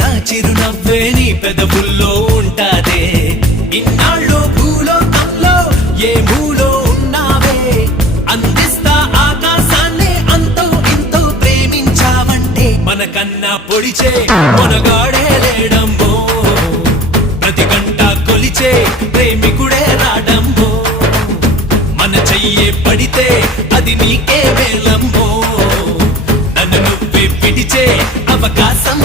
నా చిరునవ్వే నీ పెదవుల్లో ఉంటాదే. ఇన్నాళ్ళు భూలోకంలో ఏ మూలో ఉన్నావే, అందిస్తా ఆకాశాన్ని అంతో ఇంతో ప్రేమించావంటే. మనకన్నా పొడిచే మనగాడే లేడమ్మో, ప్రతి గంట కొలిచే ప్రేమికుడే రాడమ్మో. మన చెయ్యే పడితే అది నీకే వేలమ్మో, నన్ను నువ్వే పిడిచే అవకాశం